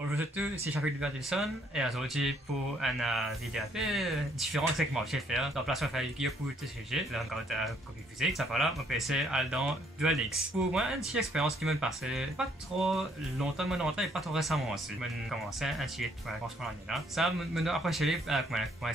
Bonjour à tous, c'est Shafik Bertilson et aujourd'hui pour une vidéo un peu différente de ce que moi j'ai fait dans place de faire pour TCG, dans le cadre de copie physique, ça va là, mon PC dans Dual Links. Pour moi, une petite expérience qui m'a passé pas trop longtemps, et pas trop récemment aussi. J'ai commencé un petit franchement l'année là. Ça m'a apprécié comment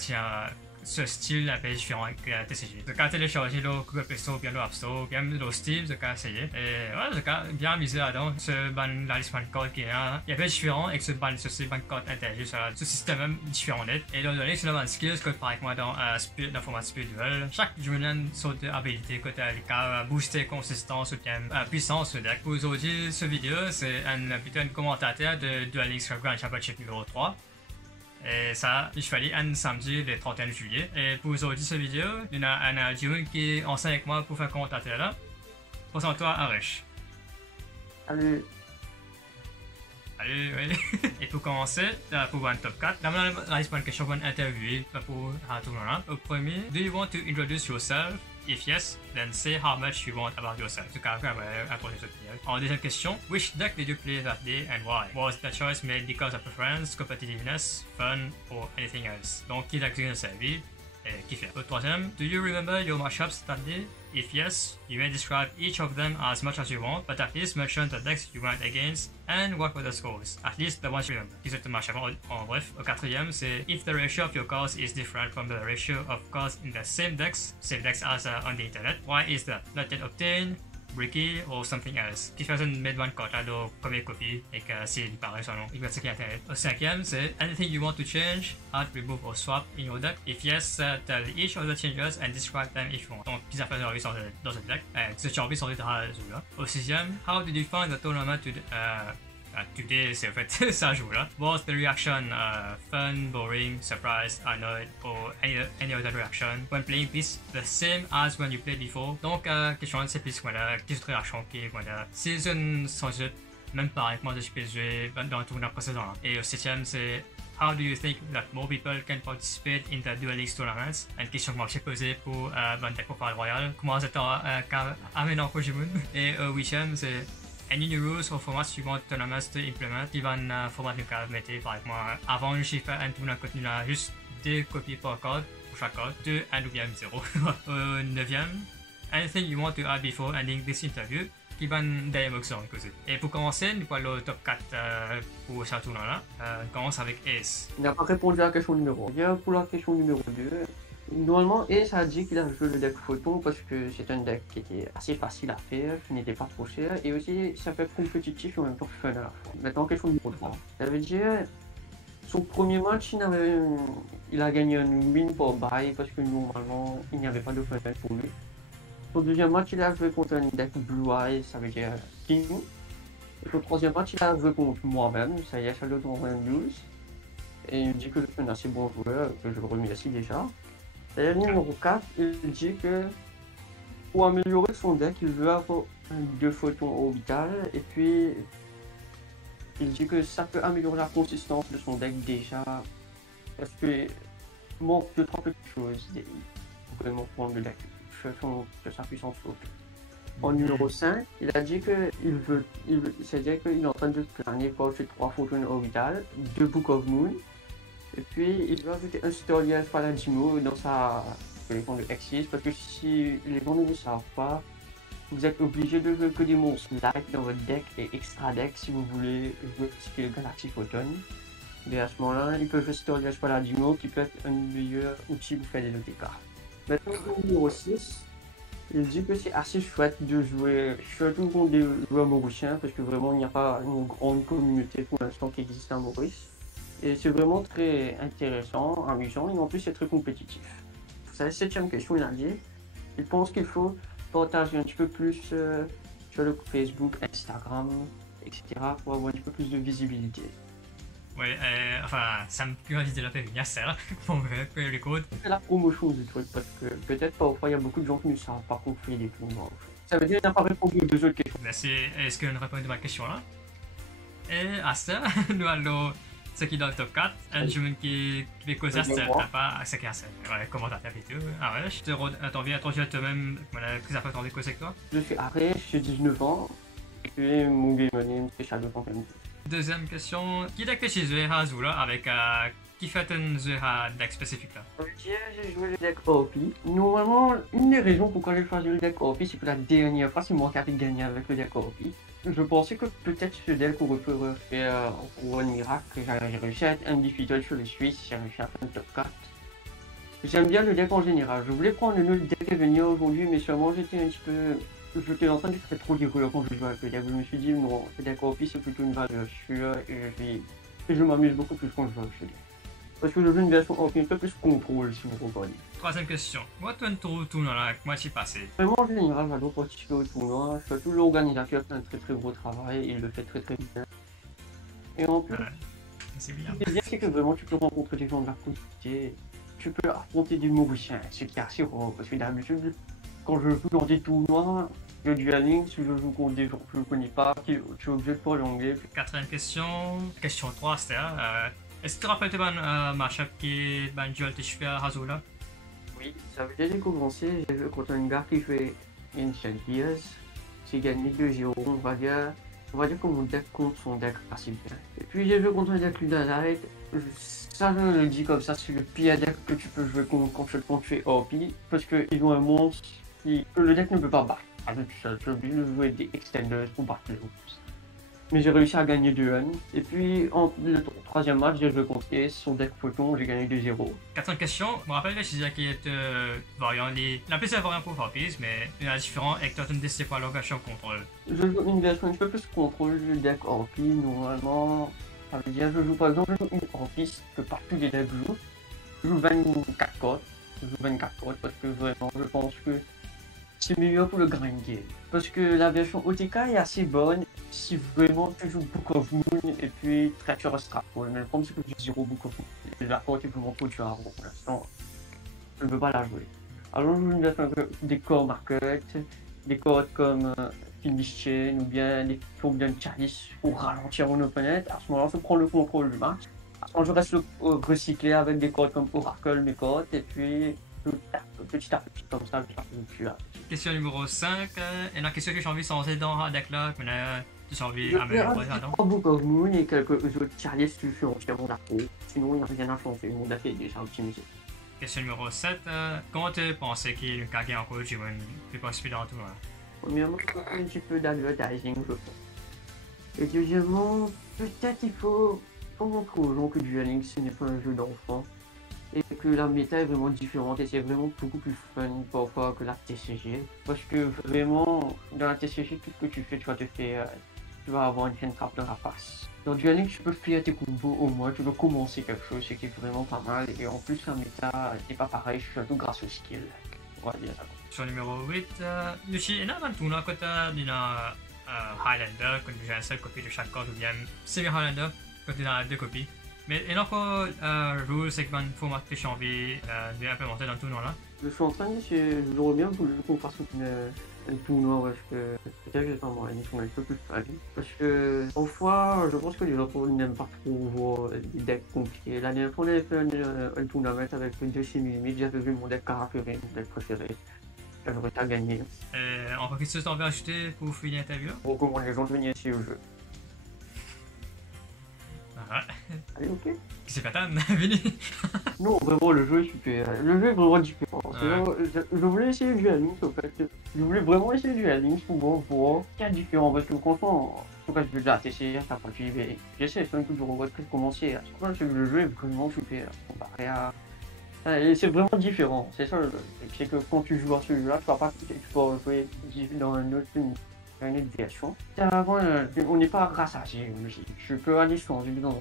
ce style un peu différent avec TCG. J'ai téléchargé le Google Play Store, bien le App Store, bien le Steam, j'ai essayé. Et voilà, j'ai bien amusé là-dedans. Ce la liste de code qui est un peu différent et que ce ceci ban code intégré sur ce système même différent net. Et dans le c'est le skills que par exemple dans le format spirituel. Chaque journée sorte d'habilité côté les cas booster consistance ou bien puissance de deck. Pour aujourd'hui, ce vidéo c'est plutôt un commentateur de Dual Links Grand Championship numéro 3. Et ça, il fallait un samedi le 31 juillet. Et pour aujourd'hui, cette vidéo, il y a un June qui est ensemble avec moi pour faire commentateur là. Présente-toi, Arish. Salut. Salut, oui. Et pour commencer, pour un top 4, là, on a une question pour interviewer pour tout le monde. Au premier, do you want to introduce yourself? If yes, then say how much you want about yourself. En deuxième question, which deck did you play that day and why? Was the choice made because of preference, competitiveness, fun, or anything else? Donc, qui deck vous servi et qui fait? Au troisième, do you remember your matchups that day? If yes, you may describe each of them as much as you want, but at least mention the decks you went against and what were the scores. At least the ones you remember. Qui sont match en bref. Au quatrième, c'est if the ratio of your cards is different from the ratio of cards in the same decks as on the internet, why is that? Not yet obtained, bricky, or something else. Qui faisait une made one card là dans première copie et que s'il paraît son nom, il va être internet. Au cinquième, c'est anything you want to change, add, remove or swap in your deck. If yes, tell each of the changes and describe them if you want. Donc, qui s'appelle dans ce deck. Ce que j'ai envie de sortir là. Au sixième, how did you find the tournament today, c'est en fait ça joue là. Was the reaction fun, boring, surprised, annoyed, or any other reaction when playing this the same as when you played before? Donc, question c'est plus voilà, question de réaction qui est voilà, season sans jeu, même pareil que moi je peux jouer dans le tournoi précédent. Et au septième c'est how do you think that more people can participate in the Dual Links tournaments? Une question que moi j'ai posée pour Bandai Profile Royal. Comment c'est amenant pour Jimun? Et au huitième c'est any new rules or formats you want tournaments to implement? Qui va un format de carte mettre par exemple avant j'ai fait un tournoi contenu là juste 2 copies par code pour chaque code, 2, 1 ou bien 0. Au neuvième, anything you want to add before ending this interview? Qui va d'ailleurs causer. Et pour commencer, nous parlons le top 4 pour ce tournoi là. On commence avec Ace. Il n'a pas répondu à la question numéro 1. Pour la question numéro 2, normalement Ace a dit qu'il a joué le deck Photon parce que c'est un deck qui était assez facile à faire, qui n'était pas trop cher et aussi ça peut être compétitif et en même temps fun à la fois. Maintenant, question numéro 3. Ça veut dire son premier match, il a gagné un win pour buy parce que normalement il n'y avait pas de fun pour lui. Au deuxième match, il a joué contre un deck Blue Eyes, ça veut dire King. Et au troisième match, il a joué contre moi-même, ça y est, ça le donne 12. Et il dit que je suis un assez bon joueur, que je le remercie déjà. Et numéro 4, il dit que pour améliorer son deck, il veut avoir 2 photons orbitales. Et puis, il dit que ça peut améliorer la consistance de son deck déjà. Parce que manque de 3 petites choses. Il faut vraiment prendre le deck. De sa puissance locale. En numéro 5, il a dit c'est-à-dire qu'il est en train de planer pour ces 3 photons orbitales, 2 Book of Moon, et puis il veut ajouter un Sterlias Paladino dans sa collection de X6, parce que si les gens ne le savent pas, vous êtes obligé de jouer que des monstres light dans votre deck et extra deck si vous voulez jouer skill Galaxy Photon. Et à ce moment-là, il peut jouer Sterlias Paladino qui peut être un meilleur outil pour faire des OTK. Maintenant, au numéro 6, il dit que c'est assez chouette de jouer, surtout contre des joueurs mauriciens, parce que vraiment il n'y a pas une grande communauté pour l'instant qui existe à Maurice. Et c'est vraiment très intéressant, amusant, et en plus c'est très compétitif. Pour la 7e question, il a dit, il pense qu'il faut partager un petit peu plus sur le Facebook, Instagram, etc. pour avoir un petit peu plus de visibilité. Oui, enfin, ça me peut inviter la périmia, c'est là, pour les codes. C'est la promotion du truc, parce que peut-être parfois il y a beaucoup de gens qui ne savent pas qu'on fait des tournois. Ça veut dire qu'il n'a pas répondu aux 2 autres questions. Merci, est-ce qu'on répond à ma question là? Et à ça, nous allons ce qui est dans le top 4, un jeune qui fait causer à ce pas ce qui est assez. Ouais, comment t'as fait tout? Ah ouais, je te t'en viens introduire toi-même, voilà, que ça fait t'en causer avec toi? Je suis Arèche, j'ai 19 ans, et mon game name c'est Shadow Fantasy. Deuxième question, qui deck que tu joues à Zula avec qui fait un jeu à deck spécifique là? J'ai joué le deck OP. Normalement, une des raisons pourquoi j'ai choisi le deck OP, c'est que la dernière fois, c'est moi qui avais gagné avec le deck OP. Je pensais que peut-être ce deck aurait pu refaire pour un miracle. J'ai réussi à être individuel sur les Suisses, j'ai réussi à faire un top 4. J'aime bien le deck en général. Je voulais prendre le deck à venir aujourd'hui, mais seulement j'étais un petit peu. J'étais en train de faire trop d'erreurs quand je jouais avec le deck. Je me suis dit, non, le deck OP c'est plutôt une valeur sûre et je m'amuse beaucoup plus quand je joue avec ce deck. Parce que je joue une version OP un peu plus contrôle, si vous comprenez. Troisième question, moi tu as tournoi là, comment tu passé? Vraiment, en général, j'adore participer au tournoi. Surtout l'organisateur fait un très très gros travail et il le fait très très bien. Et en plus, c'est bien. Ce qui est bien, c'est que vraiment tu peux rencontrer des gens de la communauté. Tu peux affronter des Mauriciens, ce qui est assez rare. Parce que d'habitude, quand je joue dans des tournois, le dueling, si je joue contre des gens que je ne connais pas, je suis obligé de parler anglais. Quatrième question, question 3, c'était est-ce que tu te rappelles de match-up qui est le duel que tu fais à Hazula? Oui, ça avait déjà commencé. J'ai joué contre un gars qui fait Ancient Years. J'ai gagné 2-0, on va dire que mon deck contre son deck assez bien. Et puis j'ai joué contre un deck Ludalite. Ça, je le dis comme ça, c'est le pire deck que tu peux jouer quand tu es OP. Parce qu'ils ont un monstre que le deck ne peut pas battre. Avec tout seul, tu es obligé de jouer des extenders pour battre les monstres. Mais j'ai réussi à gagner 2-1. Et puis, le troisième match, j'ai joué contre Ace, son deck photon, j'ai gagné 2-0. Quatrième question, je me rappelle que je disais qu'il y a variant, la plus variant pour Farpies, mais il y a différent et que tu as une décision pour l'allocation contrôle. Je joue une version un peu plus contrôle du deck OP, normalement. Ça veut dire, je joue par exemple une Orpis que par tous les decks jouent. Je joue 24 codes. Je joue 24 codes parce que vraiment, je pense que c'est meilleur pour le grind game. Parce que la version OTK est assez bonne si vraiment tu joues Book of Moon et puis Treacherous Strapfall. Mais le problème c'est que j'ai 0 Book of Moon. La carte est vraiment trop dure à pour l'instant. Je ne peux pas la jouer. Alors je joue une version avec des core market, des cartes comme Finish Chain ou bien des combien de chalice pour ralentir mon opponent. À ce moment-là, je prends le contrôle du match. À ce moment-là, je reste recyclé avec des cartes comme Oracle, mes cartes, et puis petit à petit comme ça, je suis là. Question numéro 5, et la question que j'ai envie de changer dans la deck là, mais j'ai envie d'améliorer ça. Je Book of Moon et quelques autres chalices sur entièrement d'accord. Sinon, il n'y a rien à changer. Mon deck est déjà optimisé. Question numéro 7, comment tu pensais qu'il y ait quelqu'un encore qui va plus participer dans tout le monde? Premièrement, un petit peu d'advertising, je pense. Et deuxièmement, peut-être il faut montrer aux gens que Dueling ce n'est pas un jeu d'enfant. Et que la méta est vraiment différente et c'est vraiment beaucoup plus fun parfois que la TCG. Parce que vraiment, dans la TCG, tout ce que tu fais, tu vas avoir une hand trap dans la face. Dans Dueling, tu peux faire tes combos au moins, tu peux commencer quelque chose, ce qui est vraiment pas mal. Et en plus, la méta n'est pas pareil, surtout grâce au skill. On va dire ça. Sur numéro 8, nous avons un tournoi côté d'une Highlander, quand j'ai un seul copie de chaque carte, ou bien semi-Highlander, quand tu as deux copies. Mais il y a encore rule segment format que j'ai envie d'implémenter dans le tournoi là. Je suis en train d'essayer, j'aurais bien voulu qu'on fasse un tournoi parce que peut-être que je vais pas moi une tournoi un peu plus fun. Parce que parfois je pense que les gens n'aiment pas trop voir des decks compliqués. La dernière fois on avait fait un tournoi avec 200 mm, j'avais vu mon deck caractériel, mon deck préféré. J'avais réussi à gagner. Encore quelque chose que tu veux ajouter pour finir l'interview? Je recommande les gens de venir essayer au jeu. Allez, ok. C'est pas tant, Vini. Non, vraiment, le jeu est super. Le jeu est vraiment différent. Je voulais essayer du Dueling, en fait. Je voulais vraiment essayer du Dueling pour voir ce qu'il y a de différent. Parce que franchement, en tout cas, je vais déjà tester, ça va suivre. J'essaie, c'est un coup de regrette de commencer. C'est que le jeu est vraiment super. Comparé à. C'est vraiment différent. C'est ça, c'est que quand tu joues à ce jeu-là, tu vas pas jouer dans une autre version. Avant, on n'est pas rassasié aussi. Tu peux aller changer dans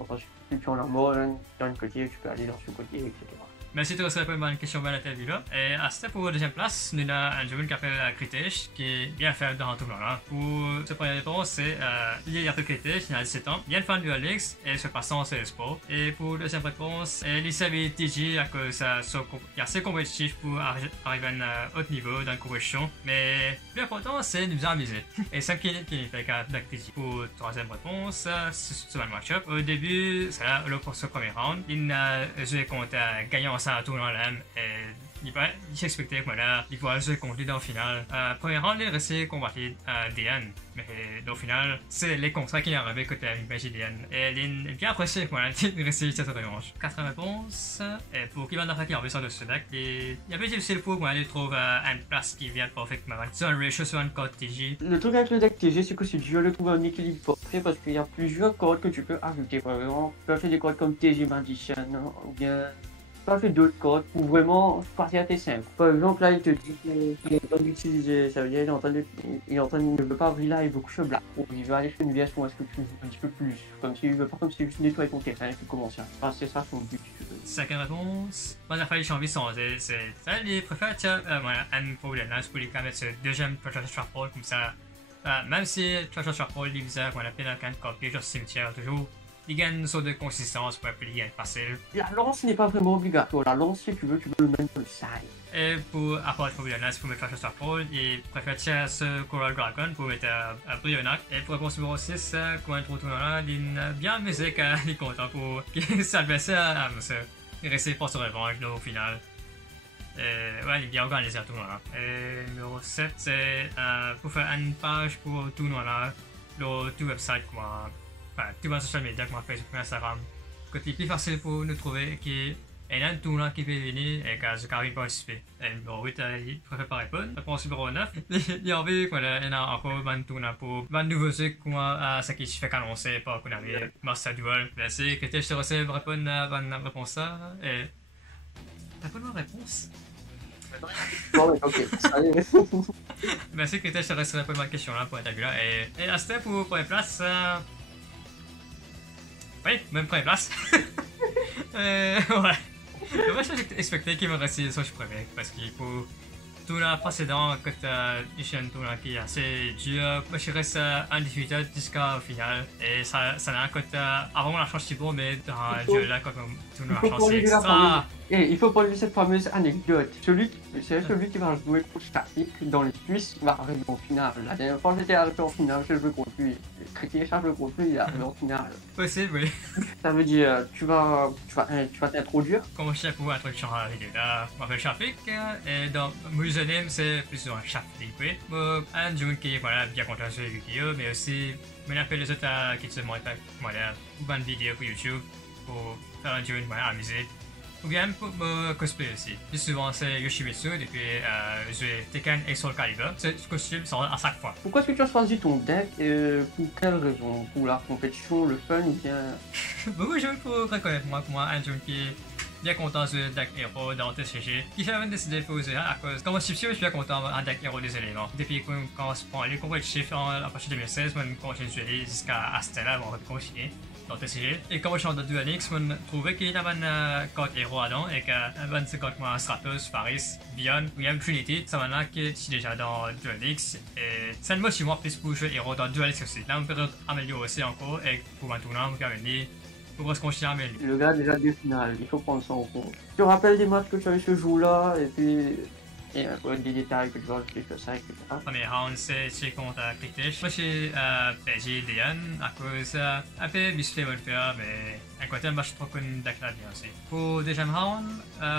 la mode, dans une côté, tu peux aller dans ce côté, etc. Merci de recevoir une question dans l'interview là. Et à cette pour la deuxième place, nous avons un jeune qui s'appelle Kritesh, qui est bien fait dans tout le monde. Pour cette première réponse, c'est il y a Kritesh, il a 17 ans, bien fan du Alex et se passe en sport. Et pour la deuxième réponse, il savait TG à cause il y a assez compétitif pour arriver à un haut niveau dans la compétition. Mais le plus important, c'est de nous amuser. Et ça qui fait qu'à TG. Pour la troisième réponse, c'est un match-up. Au début, c'est là pour ce premier round. Il a joué contre gagnant ça à tout le monde et il s'expectait que voilà, il pourrait se conclure dans le final. Premier round, il restait combattre Diane, mais au final, c'est les contrats qui arrivaient côté avec Diane. Et il est bien apprécié que voilà, il restait cette revanche. 4 réponses. Et pour Kivan Naka qui a envie de ce deck, il y a peu difficile pour moi de trouver une place qui vient parfaitement. Soit un ratio, soit un code TG. Le truc avec le deck TG, c'est que c'est dur de trouver un équilibre parfait parce qu'il y a plusieurs cordes que tu peux ajouter. Par exemple, tu peux ajouter des cordes comme TG Magician, hein, ou bien tu peux ajouter d'autres cordes pour vraiment passer à tes 5. Par exemple, là, il te dit qu'il est en train d'utiliser, ça veut dire il ne veut pas relive beaucoup sur Black. Il veut aller sur une version un petit peu plus. Comme s'il veut pas comme si juste nettoyer ton terrain et puis commencer. Enfin, c'est ça son but. Cinquième réponse. Moi, j'ai failli changer sans. C'est ça, il préfère, tiens, voilà, un problème là, pour lui mettre ce deuxième Treasure Sharpole comme ça. Même si Treasure Sharpole, il faisait qu'on appelle un copier, genre cimetière, toujours. Il gagne une sorte de consistance pour appeler gagne facile. La lance n'est pas vraiment obligatoire. La lance, si tu veux le mettre sur le side. Et pour apporter le problème là, c'est pour mettre Treasure Sharpole, il préfère tirer ce Coral Dragon pour mettre un Brionac. Et pour réponse numéro 6, quand on trouve là, il a bien amusé qu'il est content pour que sa adversaire, il restait pour se revanche au final. Ouais, il est bien organisé à tout le monde là. Et numéro 7, c'est pour faire une page pour tout le monde là, le tout website quoi. Enfin, tout le social media comme Facebook et Instagram. Côté plus facile pour nous trouver qui est un tournant qui peut venir et que je carrément participer. Et numéro 8, il préfère pas répondre. Réponse numéro 9, il y a envie voilà, il y a encore un tournant pour un nouveau truc à ce qui se fait annoncer par qu'on avait Master Duel. Merci, que je te reçois répondre à la réponse ça et t'as pas de réponse? Bon, ok, ça y est. Merci que je te reçois répondre à ma question là pour l'interview là et à ce pour première place. Oui, même première place. Ouais. Moi, j'ai expecté qu'il me reste son premier parce qu'il faut tout le précédent que tu as une tour qui est assez dur. Moi, je reste en difficulté jusqu'au final. Et ça n'a un côté avant la chance bon, mais dans le jeu là, quand tout le chance c'est extra. Et il faut parler de cette fameuse anecdote. C'est celui qui va jouer coach tactique dans les Suisses qui va arriver en finale. La dernière fois, j'étais arrivé en finale, je joue contre lui. Critique charge le contre lui, il est arrivé en finale. Possible, oui. Ça veut dire, tu vas t'introduire. Comment je sais pour introduire la vidéo là? Je m'appelle Shafik et dans mon username c'est plus ou moins Shafik, oui. Un jeune qui est voilà, bien content sur les vidéos, mais aussi, je m'appelle les autres qui se montrent voilà, ou une vidéo pour YouTube pour faire un jeune voilà, amusé. Ou bien pour cosplay aussi. Plus souvent c'est Yoshimitsu depuis jouer Tekken et Soul Calibur. Ce costume sort à chaque fois. Pourquoi est-ce que tu as choisi ton deck et pour quelle raison? Pour la compétition, le fun ou bien... Beaucoup de gens pour reconnaître moi, pour moi, un jeune qui est bien content de deck héros dans TCG. Qui fait décidé de poser à cause. Quand moi je suis bien content d'un deck héros des éléments. Depuis quand on se prend les compétitifs à partir de 2016, on continue de jouer jusqu'à Astella, on va continuer. Dans TCG. Et quand je suis dans Duel Links, on trouvait qu'il y avait une carte héros dedans et qu'il y avait une carte comme Stratos, Faris, Bion ou même Trinity. Ça maintenant qui est déjà dans Duel Links. Et ça me motive moi plus pour jouer héros dans Duel Links aussi. Là on peut améliorer aussi encore et pour un tournant, on peut amener pour se construire améliorer. Le gars a déjà deux finales, il faut prendre ça en compte. Tu te rappelles des matchs que tu avais ce jour-là et puis... Et des détails que tu vois, je fais ça, etc. Premier round, c'est contre Clicktish. Moi, j'ai PSG Diane à cause un peu musclé mon père, mais à côté, moi, je trouve qu'on déclare bien aussi. Pour deuxième round,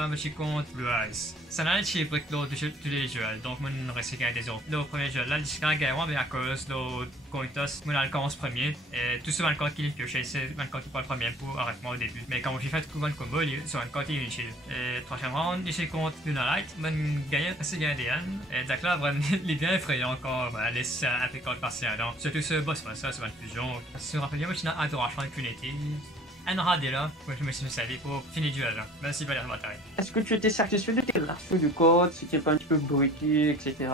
je suis contre Blue Eyes. Ça n'a pas été brick lors de tous les jeux, donc je reste gagné des autres. Le premier jeu, là, je suis gagné, mais à cause de Cointos, mon commence premier. Et tout ce 24 qui est pioché, c'est 24 qui prend le premier pour arrêter moi au début. Mais quand j'ai fait tout le combo, sur 24 il est inutile. Et troisième round, je suis contre Luna Light, je gagne assez bien Diane. Et donc là, vraiment, il est bien effrayant quand on laisse un peu de passer dedans. Surtout ce boss, ça, c'est une fusion. Je me rappelle bien, moi, je suis dans Adoration Impunity. Un radé là, moi je me suis servi pour finir le duel là, même si pas l'air de bataille. Est-ce que tu étais satisfait de tes ratios de code, si tu n'es pas un petit peu briqué, etc.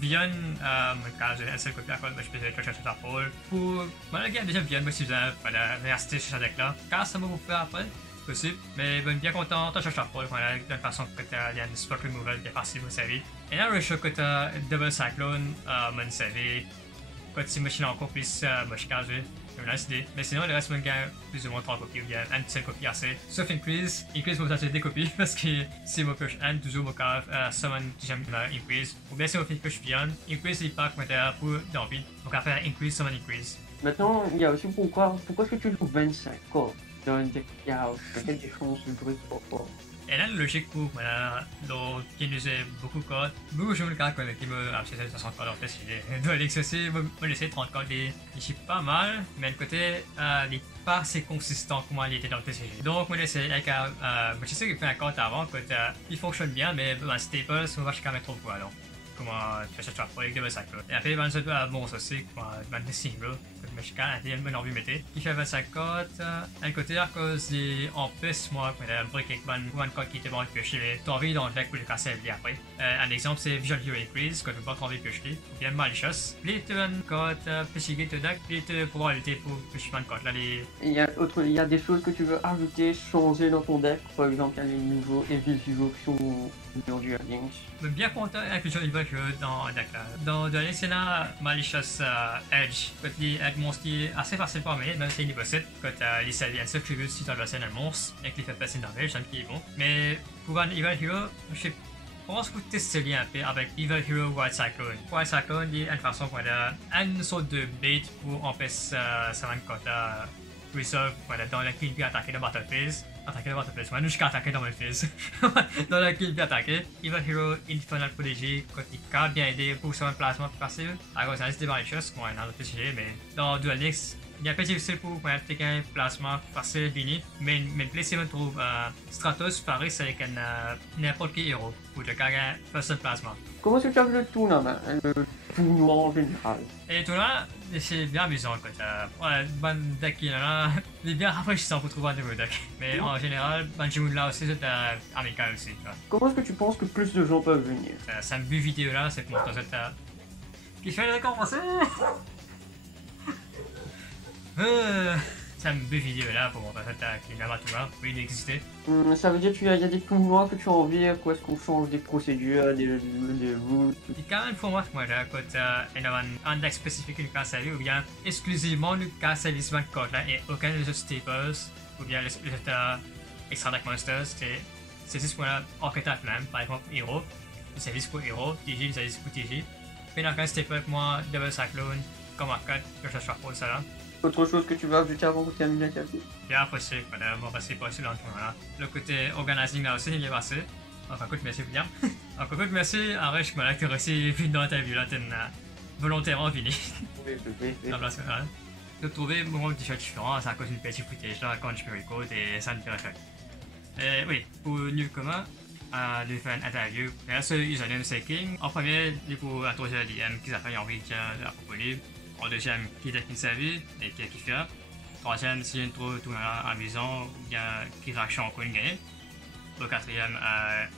Bien, mon cas, j'ai un seul copie à code, je peux chercher la pôle. Pour. Voilà, déjà bien, moi si je rester sur ce deck là, car ça m'a beaucoup fait après, possible, mais bien content, tu cherches la pôle, voilà, d'une façon que tu as une spot removal qui est facile pour servir. Et là, le choc que tu as Double Cyclone, mon servi, quand tu machines encore plus, moi je casse. Mais sinon, le reste me gagne plus ou moins 3 copies ou bien une seule copie assez. Sauf Increase. Increase, moi j'ai des copies parce que si moi push un, toujours moi summon j'aime Increase. Ou bien si moi push Beyond, Increase il pack pour d'envie. Donc à faire Increase, summon Increase. Maintenant, il y a aussi pourquoi est-ce que tu joues 25 corps dans un deck qui a peut-être des chances de bruit pour toi? Et là, la logique pour voilà, qui nous est beaucoup de cartes, beaucoup de gens qui me accèdent à 60 cartes en fait, dans l'exercice, me laisser 30 cartes, je suis pas mal, mais de côté, il n'est pas assez consistant comment il était dans le TCG. Donc, je laisse avec je sais qu'il fait un compte avant, que il fonctionne bien, mais Staples, on va quand même trop quoi alors. Comment tu fais ça pour les deux sacs. Et après, ben, c'est bon, ça c'est quoi, ben, des singles, que je me il y a une bonne envie de mettre. Il fait 25 cotes, à côté, à cause des en plus, moi, quand il y a un brick avec une cote qui était bon de piocher, t'as envie dans le deck pour le casser après. Un exemple, c'est Visual Hero Increase, que tu n'as pas envie de piocher, ou bien Malicious. Les turn cotes, petit gate deck, les pouvoir lutter pour piocher une cote. Là, les. Il y a des choses que tu veux ajouter, changer dans ton deck. Par exemple, il y a les nouveaux Evil Hero qui sont dans du Lynx. Je suis bien content avec le jeu dans le deck là. Dans le Lexena Malicious Edge, quand il est monstre qui est assez facile pour mener, même si il est niveau 7, quand il s'allie un seul tribut si tu adversaire un monstre et qu'il fait passer dans le jeu, qui est bon. Mais pour un Evil Hero, je pense que tu ce lien un peu avec Evil Hero White Cyclone. White Cyclone est une façon qu'on a une sorte de bait pour empêcher ça quand resolve dans la kill puis attaquer le battle phase. Attaquer le battle phase, moi jusqu'à attaquer dans le phase. Dans la kill puis attaquer. Evil Hero Infernal Prodigy, quand il a bien aidé pour son placement facile. Alors ça reste des malicious, moi on a le TCG, mais dans Dual Links, il y a un petit difficile pour faire un placement facile fini, mais si on trouve Stratos, Faris avec n'importe quel héros pour le cas un first placement. Comment est-ce que tu as vu le tournoi, le tournoi en général? Et le tournoi, c'est bien amusant quoi. Ban deck il est bien rafraîchissant pour trouver un nouveau deck. Mais en général, Banjimun là aussi c'est amical aussi. Comment est-ce que tu penses que plus de gens peuvent venir? Ça me vu vidéo là, c'est pour toi cette qui fait le récompenser. Ça me vu vidéo là pour montrer cette qui n'a pas tout là, oui il existait. Ça veut dire qu'il y a des tournois que tu as envie, quoi est-ce qu'on change des procédures, des routes? Il y a quand même pour moi quand il y a un deck spécifique qui casse ou bien exclusivement le casse service de code là et aucun des autres staples ou bien les extra deck monsters, c'est juste pour l'archetype même, par exemple héros, le service pour héros, TG, le service pour TG. Puis il y a un staple pour moi, Double Cyclone, comme arcade, que je cherche pour ça là. Autre chose que tu veux ajouter avant de terminer la carte? Bien possible, on va passer par là. Le côté organizing là aussi, il est passé. Enfin, écoute, merci bien. Encore écoute, merci à Rech, qui a réussi vite dans l'interview là, volontairement fini. Oui. La place finale. De trouver mon t-shirt différent, c'est à cause d'une petite footage là, quand je peux record et ça ne fait rien. Oui, pour Newcomer, de faire une interview. Là, c'est username c'est King. En premier, pour introduire la DM qui s'appelle envie à propos libre. En deuxième, qui est qui servi et qui a kiffé. Troisième, si une trouve tout amusant ou bien qui rache en coin gagné. Le quatrième,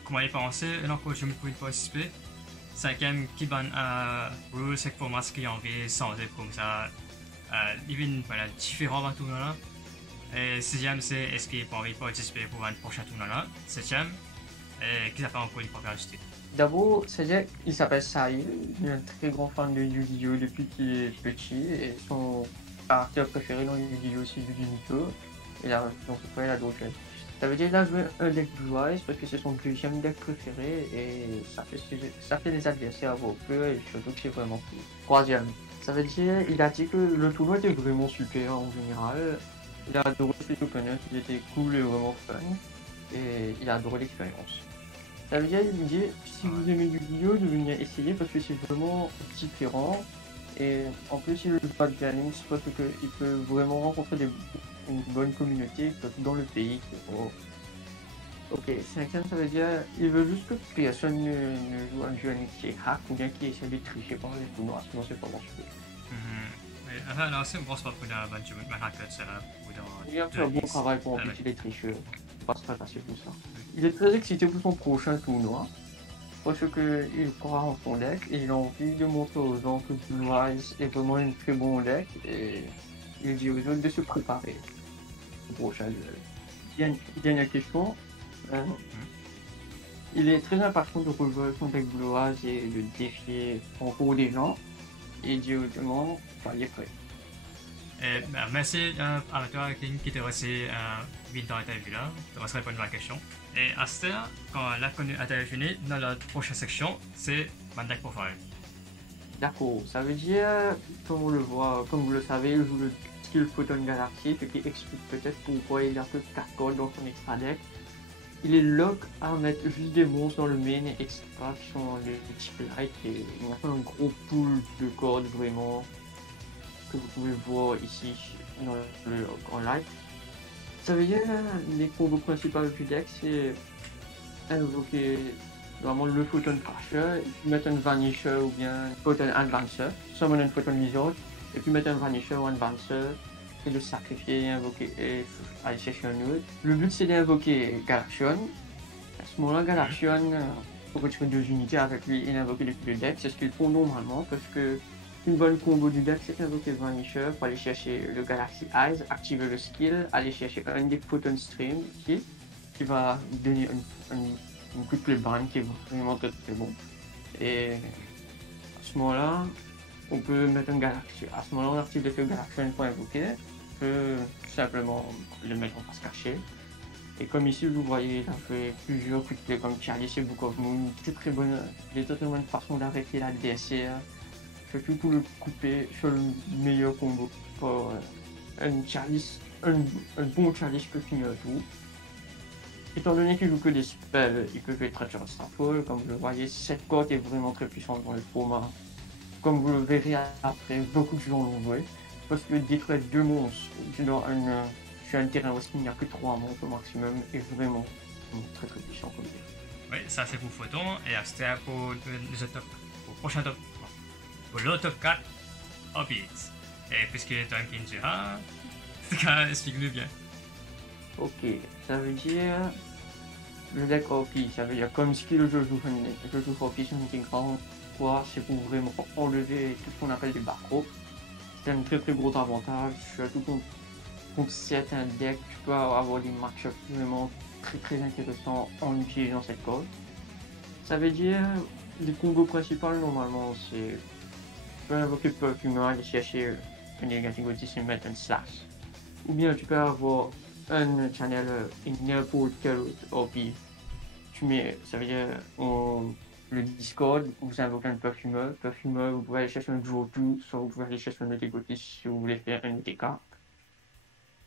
comment il pensait et encore je me pouvais participer. Cinquième, qui ban rules c'est pour moi ce qui a envie sans être comme ça. Il y a différents dans tout là. Et sixième, c'est est-ce qu'il a envie de participer pour un prochain tournoi là. Septième, qui s'appelle encore une première justice. D'abord, c'est-à-dire qu'il s'appelle Sahil, il est un très grand fan de Yu-Gi-Oh depuis qu'il est petit et son caractère préféré dans Yu-Gi-Oh c'est Yu-Gi-Oh! Donc il a d'autres. Ça veut dire qu'il a joué un deck Blue Eyes parce que c'est son deuxième deck préféré et ça fait les adversaires avoir peur et surtout que c'est vraiment cool. Troisième, ça veut dire il a dit que le tournoi était vraiment super en général. Il a adoré ses opponents, il était cool et vraiment fun et il a adoré l'expérience. Ça veut dire, il me dit, si vous aimez du Yu-Gi-Oh, de venir essayer parce que c'est vraiment différent. Et en plus, il joue pas de Lynx parce qu'il peut vraiment rencontrer une bonne communauté dans le pays. Oh. Ok, cinquième, ça veut dire, il veut juste que personne ne joue un jeu qui est hack ou bien qui essaie de tricher pendant les tournois, sinon c'est pas bon super. Enfin, là aussi, on pense pas pour la bonne jeu, mais hacker, c'est là. Il a fait un bon travail pour empêcher les tricheurs. On va se faire passer pour ça. Il est très excité pour son prochain tournoi parce qu'il croit en son deck et il a envie de montrer aux gens que Blue Eyes est vraiment un très bon deck et il dit aux autres de se préparer au prochain duel. Dernière question. Il est très impatient de rejouer son deck Blue Eyes et de défier en gros des gens et il dit aux gens qu'il est prêt. Merci à toi qui t'a reçu vite dans l'interview là, tu vas répondre à ma question. Et à ce temps, quand la connu a fini, dans la prochaine section, c'est Mandak Profile. D'accord, ça veut dire, comme on le voit, comme vous le savez, il joue le skill Photon Galactique qui explique peut-être pourquoi il a que 4 codes dans son extra deck. il est lock à mettre juste des monstres dans le main et extra qui sont les petits lights et on a fait un gros pool de cordes vraiment que vous pouvez voir ici dans le log en live. Ça veut dire les combos principaux du deck c'est invoquer vraiment le Photon Crusher, mettre un Vanisher ou bien Photon Advancer, summon un Photon Lizard et puis mettre un Vanisher ou un Advancer et le sacrifier et invoquer et aller chercher un autre. Le but c'est d'invoquer Galaxion. À ce moment-là, Galaxion, pour retirer 2 unités avec lui et invoquer depuis le deck, c'est ce qu'il faut normalement parce que une bonne combo du deck c'est d'invoquer Vanisher pour aller chercher le Galaxy Eyes, activer le skill, aller chercher un des Photon Stream qui va donner une coup de clé ban qui est vraiment très très bon. Et à ce moment-là, on peut mettre un Galaxion. À ce moment-là, on active l'effet Galaxion pour invoquer. On peut simplement le mettre en face cachée. Et comme ici, vous voyez, il a fait plusieurs coups de clé comme Chalice et Book of Moon. Très très bonne, des totalement une façon d'arrêter la DSR. Surtout pour le couper sur le meilleur combo. Pour un Chalice, un bon Chalice peut finir tout. Étant donné qu'il joue que des spells, il peut faire Treacherous Starfall. Comme vous le voyez, cette carte est vraiment très puissante dans le format. Comme vous le verrez après, beaucoup de gens l'ont joué. Parce que détruire 2 monstres sur un terrain où il n'y a que 3 monstres au maximum est vraiment très très puissant comme jeu. Oui, ça c'est pour Photon. Et c'était pour le top, pour le prochain top, pour le top 4 Orbits. Et puisque tu as un Kinjira, explique-le bien. Ok, ça veut dire le deck OP, ça veut dire comme skill je joue OP sur Hunting Ground, quoi, c'est pour vraiment enlever tout ce qu'on appelle des macros. C'est un très très gros avantage, surtout contre certains decks, tu peux avoir des match-ups vraiment très très intéressants en utilisant cette corde. Ça veut dire les combos principaux normalement c'est tu peux invoquer Perfumer, aller chercher un Negative Otis et mettre un slash. Ou bien tu peux avoir un channel n'importe quel OP. Tu mets, ça veut dire le Discord, vous invoquez un Perfumer, vous pouvez aller chercher un Draw 2, soit vous pouvez aller chercher un Otis si vous voulez faire un ETK.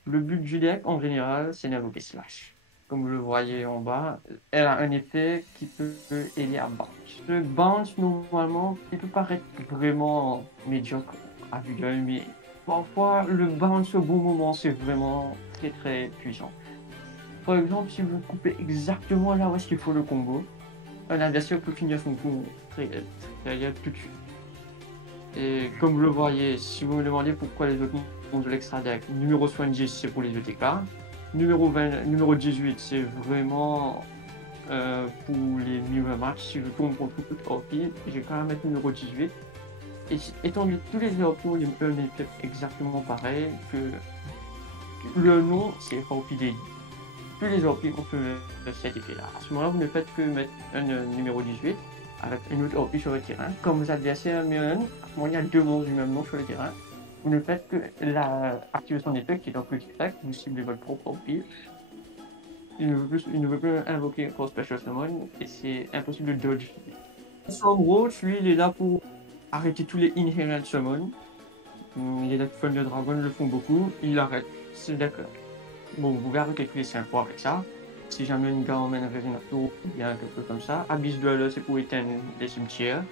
Le but du deck en général c'est d'invoquer Slash. Comme vous le voyez en bas, elle a un effet qui peut aider à bounce. Le bounce normalement il peut paraître vraiment médiocre à vue d'œil, mais parfois le bounce au bon moment c'est vraiment très très puissant. Par exemple, si vous coupez exactement là où est-ce qu'il faut le combo, un adversaire peut finir son coup très tout de suite. Et comme vous le voyez, si vous me demandez pourquoi les autres montent de l'extra deck, numéro 70 c'est pour les ETK, numéro 18 c'est vraiment pour les mirror match. Si je tombe contre tout OP, j'ai quand même mettre numéro 18. Et étant donné que tous les OP ont un effet exactement pareil, que le nom c'est OP Daily. Tous les OP ont cet effet-là. À ce moment-là, vous ne faites que mettre un numéro 18 avec une autre OP sur le terrain. Comme vos adversaires met un, à ce moment-là, il y a 2 monstres du même nom sur le terrain. Vous ne faites que activer son effet qui est un quick effect, vous ciblez votre propre OP. Il ne veut plus invoquer pour Special Summon et c'est impossible de dodge. En gros, lui, il est là pour arrêter tous les Inherent Summon. Les decks Thunder Dragon le font beaucoup, il arrête. C'est d'accord. Bon, vous pouvez arrêter tous les 5 fois avec ça. Si jamais une gars emmène Resonator ou bien quelque chose comme ça. Abyss Dweller, c'est pour éteindre des cimetières.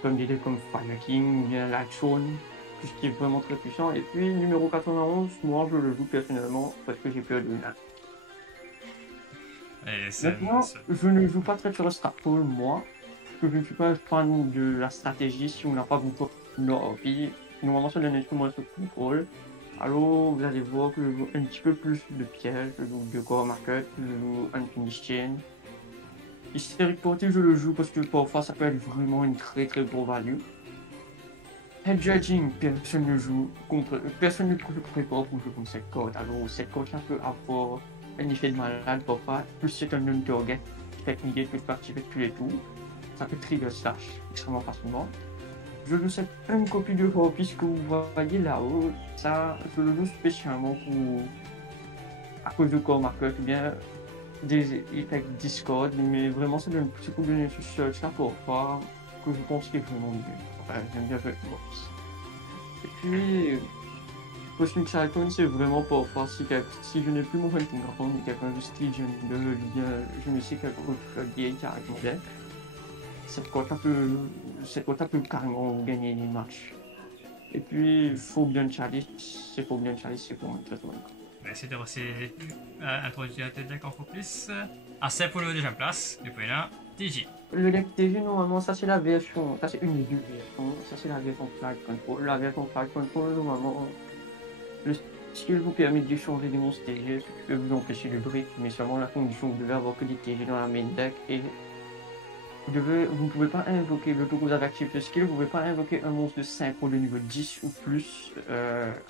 Comme des decks comme Fire King ou bien Lightstone. Tout ce qui est vraiment très puissant. Et puis, numéro 91, moi je le joue personnellement parce que j'ai peur de Luna. Maintenant, je ne joue pas très sur le Starfall, moi. Parce que je ne suis pas un fan de la stratégie si on n'a pas beaucoup de OP. Normalement, ça donne un peu moins de contrôle. Alors, vous allez voir que je joue un petit peu plus de pièges, je joue de Core Market, je joue Unfinished Chain. Hystérique Portée, je le joue parce que parfois ça peut être vraiment une très très gros value. Head Judging, personne ne joue contre, personne ne trouve prépare pour jouer contre cette carte. Alors, cette carte-là peut avoir un effet de malade parfois, plus c'est un non-target, technique peut partir avec tous les tours. Ça peut trigger slash extrêmement facilement. Je joue cette même copie de Horpis que vous voyez là-haut. Ça, je le joue spécialement à cause de Core Market ou bien des effets Discord, mais vraiment c'est pour donner ce search là pour voir que je pense qu'il est vraiment mieux. Enfin, j'aime bien jouer avec Horpis. Et puis, Cosmic Cyclone, c'est vraiment pour voir si je n'ai plus mon Hunting Ground, mais quelqu'un juste Legion 2, bien, je me sais quelqu'un d'autre qui a avec mon deck. Cette quota peut carrément gagner les matchs. Et puis, Phobia Chalice, c'est pour une très bonne. On va essayer de aussi introduire tes decks encore plus. Assez pour la deuxième place, et puis là, TG. Le deck TG, normalement, ça c'est la version, ça c'est une des deux versions. Ça c'est la version Flag Control. La version Flag Control, normalement, le skill vous permet d'échanger des monstres TG, ce qui peut vous empêcher de break, mais seulement la condition, vous devez avoir que des TG dans la main deck et vous ne pouvez pas invoquer, le tour que vous avez activé le skill, vous ne pouvez pas invoquer un monstre de synchro de niveau 10 ou plus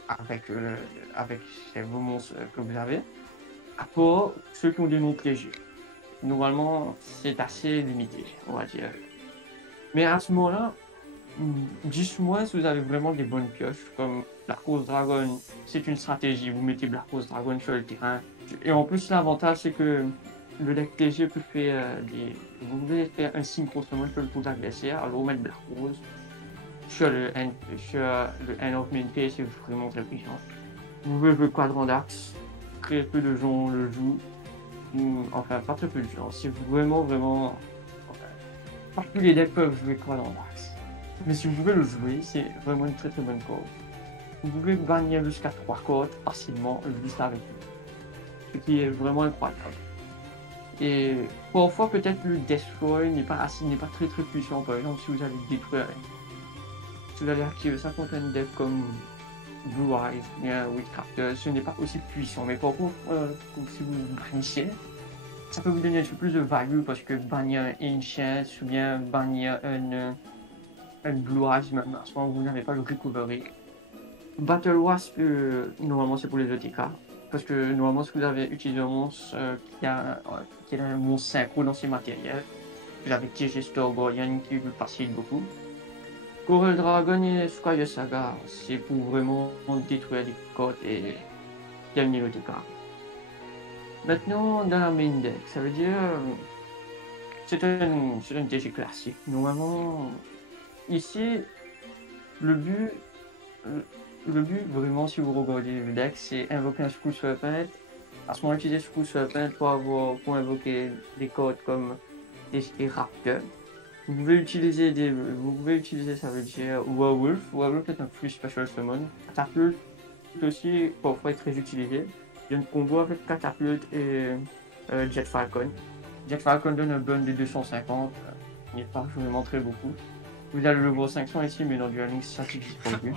avec vos monstres que vous avez, à part ceux qui ont des noms TG. Normalement, c'est assez limité, on va dire. Mais à ce moment-là, 10 mois, si vous avez vraiment des bonnes pioches, comme Black Rose Dragon, c'est une stratégie, vous mettez Black Rose Dragon sur le terrain. Et en plus, l'avantage, c'est que le deck TG peut faire vous pouvez faire un synchro summon sur le tour adversaire, alors mettre Black Rose sur le end of main phase, c'est vraiment très puissant. Vous pouvez jouer Quadrant d'Axe, très peu de gens le jouent. Enfin, pas très peu de gens, c'est vraiment. Pas tous les decks peuvent jouer Quadrant d'Axe. Mais si vous pouvez le jouer, c'est vraiment une très bonne carte. Vous pouvez bannir jusqu'à 3 cartes facilement juste avec lui. Ce qui est vraiment incroyable. Et parfois, peut-être le Destroy n'est pas très puissant. Par exemple, si vous allez détruire, si vous allez activer ça contre un deck comme Blue Eyes, bien Witchcrafter, ce n'est pas aussi puissant. Mais par contre, si vous bannissez, ça peut vous donner un peu plus de value parce que bannir un Ancient ou bien bannir un Blue Eyes, même à ce moment vous n'avez pas le recovery. Battle Wasp, normalement c'est pour les ETK. Parce que normalement, si vous avez utilisé un monstre qui a un monstre synchro dans ses matériels, vous avez TG Store Guardian qui vous facilite beaucoup. Coral Dragon et Squire Saga, c'est pour vraiment détruire les codes et terminer le TK. Maintenant, dans la main deck, ça veut dire c'est un TG classique. Normalement, ici, le but vraiment, si vous regardez le deck, c'est invoquer un Skull Serpent. À ce moment, utiliser Skull Serpent pour invoquer des codes comme des Raptors. Vous pouvez utiliser, ça veut dire Werewolf. Werewolf est un free special summon. Catapult aussi, parfois, est très utilisé. Il y a un combo avec Catapult et Jet Falcon. Jet Falcon donne un burn de 250. Il n'est pas vraiment très beaucoup. Vous avez le level 500 ici, mais dans du Link, ça suffit pour lui.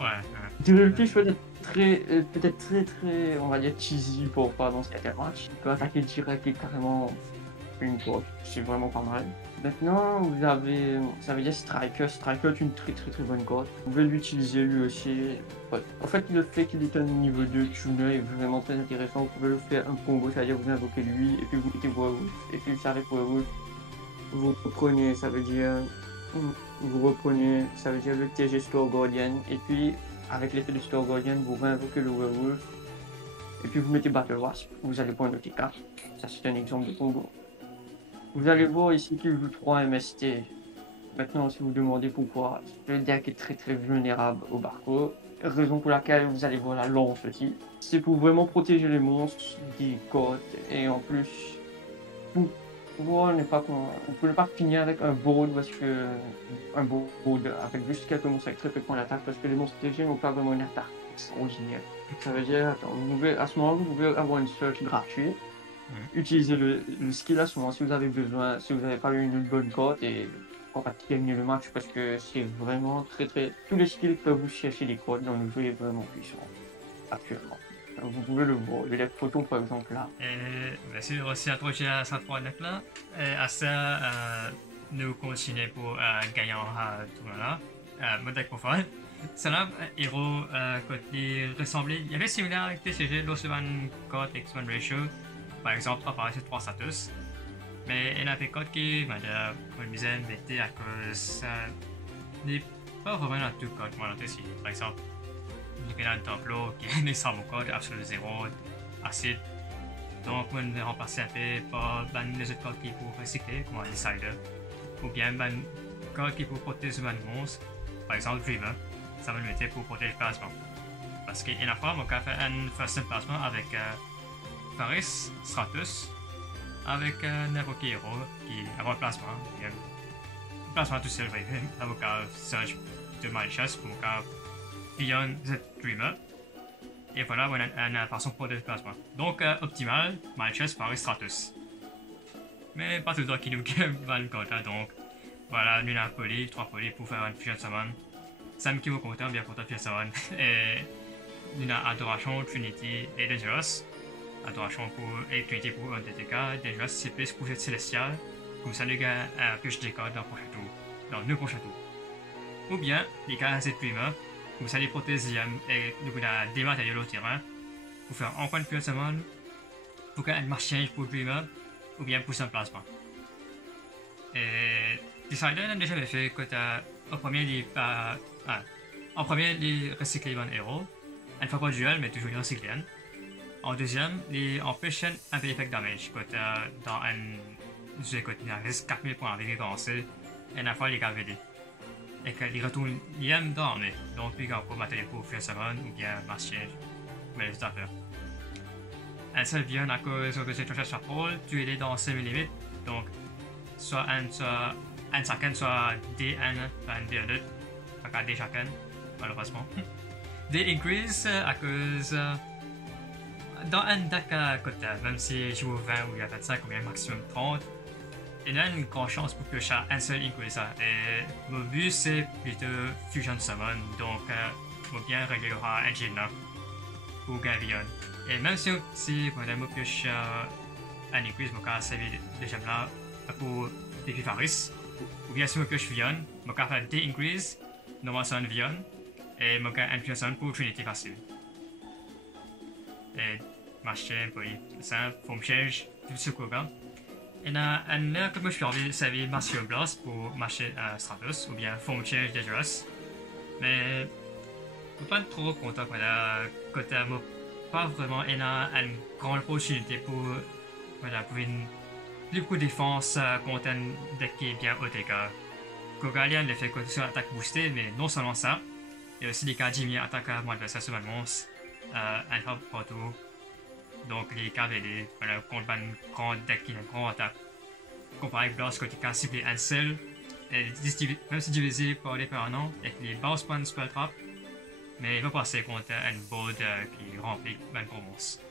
Le pitch peut être très, on va dire, cheesy pour pas dans cette match. Il peut attaquer direct et carrément une porte. C'est vraiment pas mal. Maintenant, vous avez, ça veut dire Striker. Striker est une très bonne carte. Vous pouvez l'utiliser lui aussi. Ouais. En fait, le fait qu'il est un niveau 2 tuner est vraiment très intéressant. Vous pouvez le faire un combo, c'est-à-dire vous invoquez lui, et puis vous mettez Werewolf. Et puis vous avec Werewolf, vous reprenez, ça veut dire le TG Store Guardian, et puis avec l'effet de Store Guardian, vous réinvoquez le Werewolf, et puis vous mettez Battle Wasp, vous allez prendre le TK. Ça c'est un exemple de combo. Vous allez voir ici qu'il joue 3 MST. Maintenant, si vous demandez pourquoi, le deck est très vulnérable au Barco, raison pour laquelle vous allez voir la lance aussi. C'est pour vraiment protéger les monstres des codes, et en plus, on ne peut pas finir avec un board parce que avec juste quelques monstres avec très peu de points d'attaque parce que les monstres TG n'ont pas vraiment une attaque extraordinaire. Ça veut dire, à ce moment vous pouvez avoir une search gratuite, utiliser le skill à ce moment si vous avez besoin, si vous n'avez pas eu une bonne cote et on va gagner le match parce que c'est vraiment tous les skills peuvent vous chercher des codes dans le jeu est vraiment puissant actuellement. Vous pouvez le voir, le deck photon par exemple là. Merci aussi introduire cette fois là. À ça, nous continuons pour gagner à tout là. Mon deck pour faire. C'est là, héros côté ressemblé. Il y avait similaire avec TCG, Losevan Code X1 Ratio. Par exemple, apparaît sur 3 status. Mais il y a des codes qui m'ont une misaine d'été à cause ça n'est pas vraiment dans tout code. Moi, par exemple, il y a un tableau qui est sans mon code, absolu 0, acide. Donc, on va remplacer un peu par les autres codes qui pour recycler, comme un Decider. Ou bien un code qui pour protéger un monstre, par exemple Dreamer. Ça va le mettre pour protéger le placement. Parce qu'il y a une fois, je fait un first placement avec Faris, Stratus, avec n'importe héros qui a un placement. Un placement tout seul, avocat Surge de Malchus pour Beyond the Dreamer. Et voilà, on a une façon pour le placement. Donc, optimal, Malchus, Faris, Stratus. Mais pas tout le temps qui nous va le compte, donc voilà, nous avons poli, 3 polis pour faire une fusion summon. Sam qui vous content, bien content de fusion summon. Et nous avons Adoration, Trinity et Dangerous. Adoration et Trinity pour un DTK, Dangerous c'est plus pour cette Célestial. Comme ça, nous avons un pioche DK dans le prochain tour, dans le prochain tour. Ou bien, les cas cette Dreamer, comme ça les protésium et nous avons dématérialisé le terrain pour faire encore une fusion summon, pour qu'il y ait un marché pour Dreamer. Ou bien pour son placement. Et Decider n'a déjà fait que en premier, il recycle un héros. Une fois pas duel, mais toujours il recycle un. En deuxième, il empêche un peu effect damage. Dans un jeu il risque 4000 points avec les commencer. Et une fois, il est KVD. Et qu'il retourne l'IM dans l'armée. Donc, il peut matériel pour faire summon ou bien mass change. Mais les affaires. Un seul vient à cause de cette recherche chapeau, tu es dans 5 mm, donc soit un chacun, soit D1, soit un D2, pas D chacun, malheureusement. D increase à cause dans un deck à côté, même si je joue 20 ou il y a 25 ou bien maximum 30, il y a une grande chance pour que chaque un seul increase. Et mon but c'est plutôt Fusion Summon, donc je vais bien régler un engine là pour Gavion. Et même si je pioche un increase, je vais servir déjà là pour défi Faris. Ou bien si je pioche Vion, je vais faire des increase, normalement Vion, et je vais faire un Fusion pour Trinity facile. Et machin, puis simple, forme change, tout ce qu'on a. Et là, comme je suis servir Master Blast pour machin Stratus, ou bien forme change Dangerous. Mais je ne suis pas trop content côté pas vraiment une grande opportunité pour une plus beaucoup de défense contre un deck qui est bien OTK. Kogalian le fait que sur l'attaque boostée, mais non seulement ça, il y a aussi des cas Jimmy attaque à mon adversaire sur un monstre, un frappe partout. Donc les KVD, contre un grand deck qui a une grande attaque. Comparé avec Blast, quand il a ciblé un seul, même si divisé par les permanents, avec les bounce points spell trap. Mais il va passer contre un board qui remplit un gros monstre.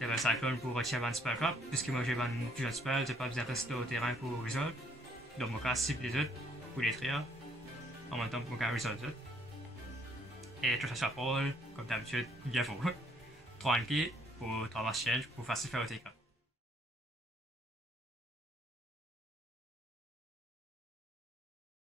Il y avait un Cyclone pour retirer un spell trap, puisque moi j'ai un fusion spell, j'ai pas besoin de rester au terrain pour resolve. Donc mon cas cible les autres pour les trier, en même temps pour mon cas resolve les autres. Et tout ça chapeau, comme d'habitude, bien faux. 3 1 pour 3 change pour facile faire au TK.